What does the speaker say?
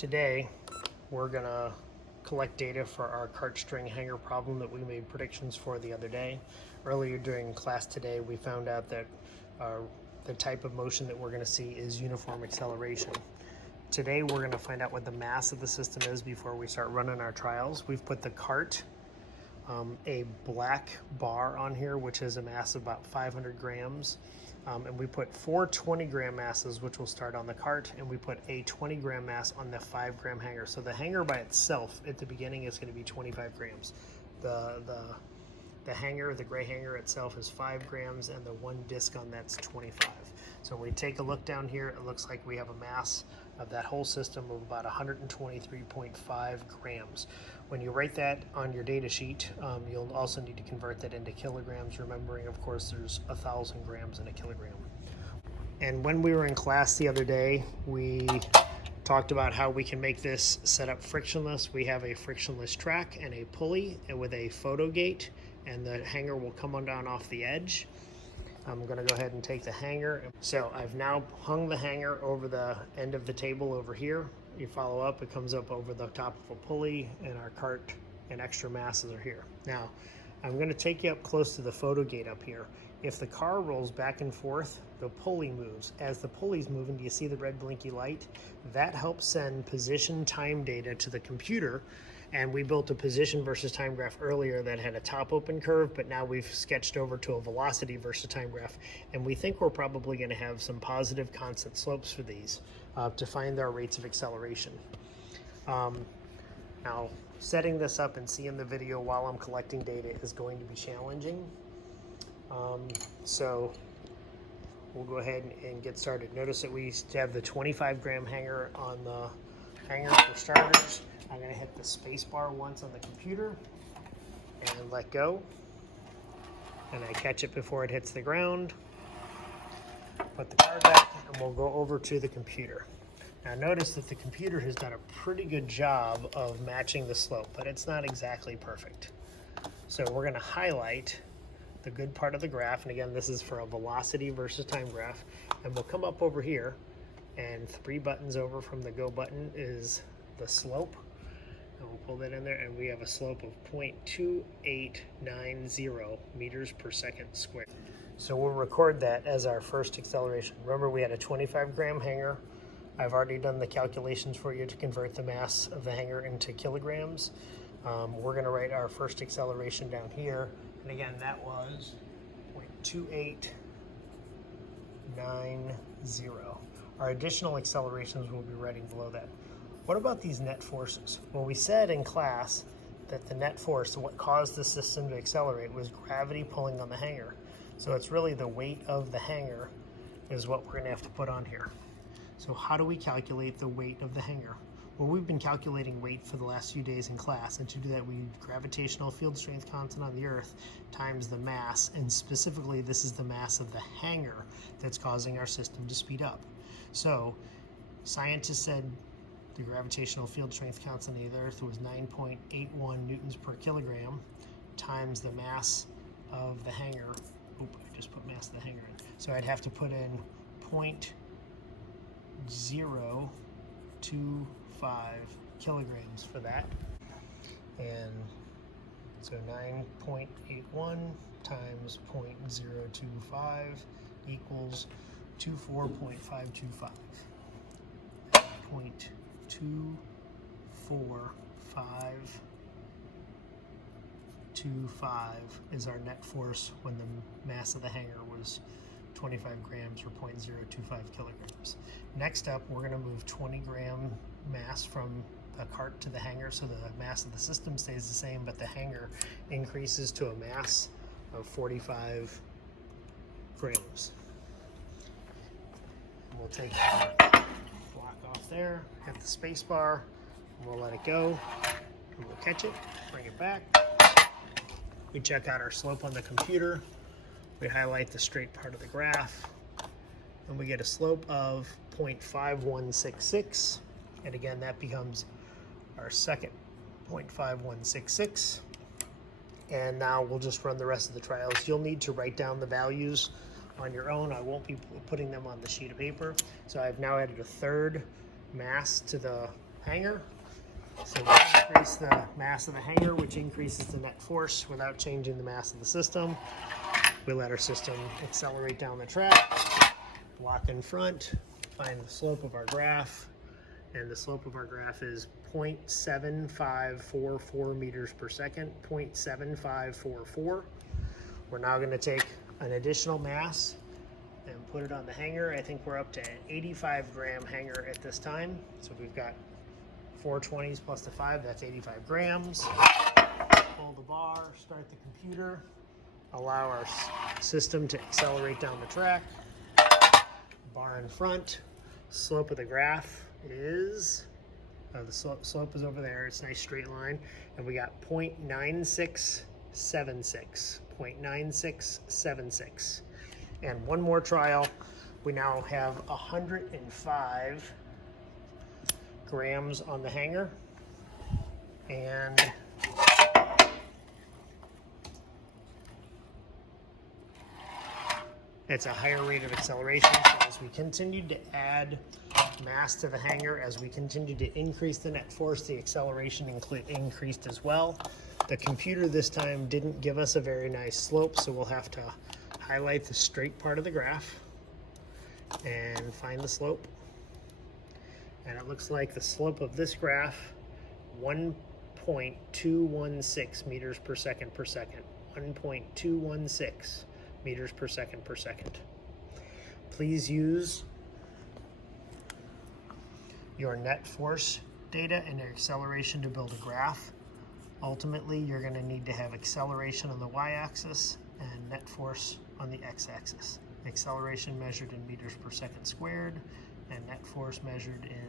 Today, we're gonna collect data for our cart string hanger problem that we made predictions for the other day. Earlier during class today, we found out that the type of motion that we're gonna see is uniform acceleration. Today, we're gonna find out what the mass of the system is before we start running our trials. We've put the cart, a black bar on here, which has a mass of about 500 grams. And we put 4 20-gram masses, which will start on the cart, and we put a 20-gram mass on the 5-gram hanger. So the hanger by itself at the beginning is going to be 25 grams. The hanger, the gray hanger itself, is 5 grams, and the one disc on that's 25. So when we take a look down here, it looks like we have a mass of that whole system of about 123.5 grams. When you write that on your data sheet, you'll also need to convert that into kilograms, remembering, of course, there's 1,000 grams in a kilogram. And when we were in class the other day, we talked about how we can make this setup frictionless. We have a frictionless track and a pulley with a photo gate, and the hanger will come on down off the edge. I'm going to go ahead and take the hanger. So I've now hung the hanger over the end of the table over here. You follow up, it comes up over the top of a pulley, and our cart and extra masses are here. Now, I'm going to take you up close to the photo gate up here. If the car rolls back and forth, the pulley moves. As the pulley's moving, do you see the red blinky light? That helps send position time data to the computer. And we built a position versus time graph earlier that had a top open curve, but now we've sketched over to a velocity versus time graph. And we think we're probably going to have some positive constant slopes for these to find our rates of acceleration. Now, setting this up and seeing the video while I'm collecting data is going to be challenging. So we'll go ahead and get started. Notice that we have the 25-gram hanger on the hanger for starters. I'm going to hit the space bar once on the computer and let go. And I catch it before it hits the ground. Put the card back, and we'll go over to the computer. Now notice that the computer has done a pretty good job of matching the slope, but it's not exactly perfect. So we're going to highlight the good part of the graph, and again, this is for a velocity versus time graph, and we'll come up over here, and 3 buttons over from the go button is the slope. And we'll pull that in there, and we have a slope of 0.2890 meters per second squared. So we'll record that as our first acceleration. Remember, we had a 25-gram hanger. I've already done the calculations for you to convert the mass of the hanger into kilograms. We're going to write our first acceleration down here, and again, that was 0.2890. Our additional accelerations will be writing below that. What about these net forces? Well, we said in class that the net force, what caused the system to accelerate, was gravity pulling on the hanger. So it's really the weight of the hanger is what we're going to have to put on here. So how do we calculate the weight of the hanger? Well, we've been calculating weight for the last few days in class, and to do that we use gravitational field strength constant on the Earth times the mass, and specifically this is the mass of the hanger that's causing our system to speed up. So scientists said the gravitational field strength constant of the Earth was 9.81 newtons per kilogram times the mass of the hanger. Oop, I just put mass of the hanger in. So I'd have to put in 0.025 kilograms for that. And so 9.81 times 0.025 equals 24.525. 0.24525 is our net force when the mass of the hanger was 25 grams or 0.025 kilograms. Next up, we're going to move 20-gram mass from the cart to the hanger, so the mass of the system stays the same, but the hanger increases to a mass of 45 grams. We'll take our block off there, hit the space bar, and we'll let it go, and we'll catch it, bring it back. We check out our slope on the computer. We highlight the straight part of the graph, and we get a slope of 0.5166, and again that becomes our second 0.5166. And now we'll just run the rest of the trials. You'll need to write down the values on your own. I won't be putting them on the sheet of paper. So I've now added a third mass to the hanger. So we increase the mass of the hanger, which increases the net force without changing the mass of the system. We let our system accelerate down the track, lock in front, find the slope of our graph, and the slope of our graph is 0.7544 meters per second, 0.7544. We're now going to take an additional mass and put it on the hanger. I think we're up to an 85 gram hanger at this time. So we've got 420s plus the 5, that's 85 grams. Pull the bar, start the computer, allow our system to accelerate down the track. Bar in front, slope of the graph is, the slope is over there, it's a nice straight line, and we got 0.9676, 0.9676. And one more trial, we now have 105 grams on the hanger, and it's a higher rate of acceleration. So as we continue to add mass to the hanger, as we continue to increase the net force, the acceleration increased as well. The computer this time didn't give us a very nice slope, so we'll have to highlight the straight part of the graph and find the slope. And it looks like the slope of this graph, 1.216 meters per second per second. 1.216 meters per second per second. Please use your net force data and your acceleration to build a graph. Ultimately, you're going to need to have acceleration on the y-axis and net force on the x-axis. Acceleration measured in meters per second squared and net force measured in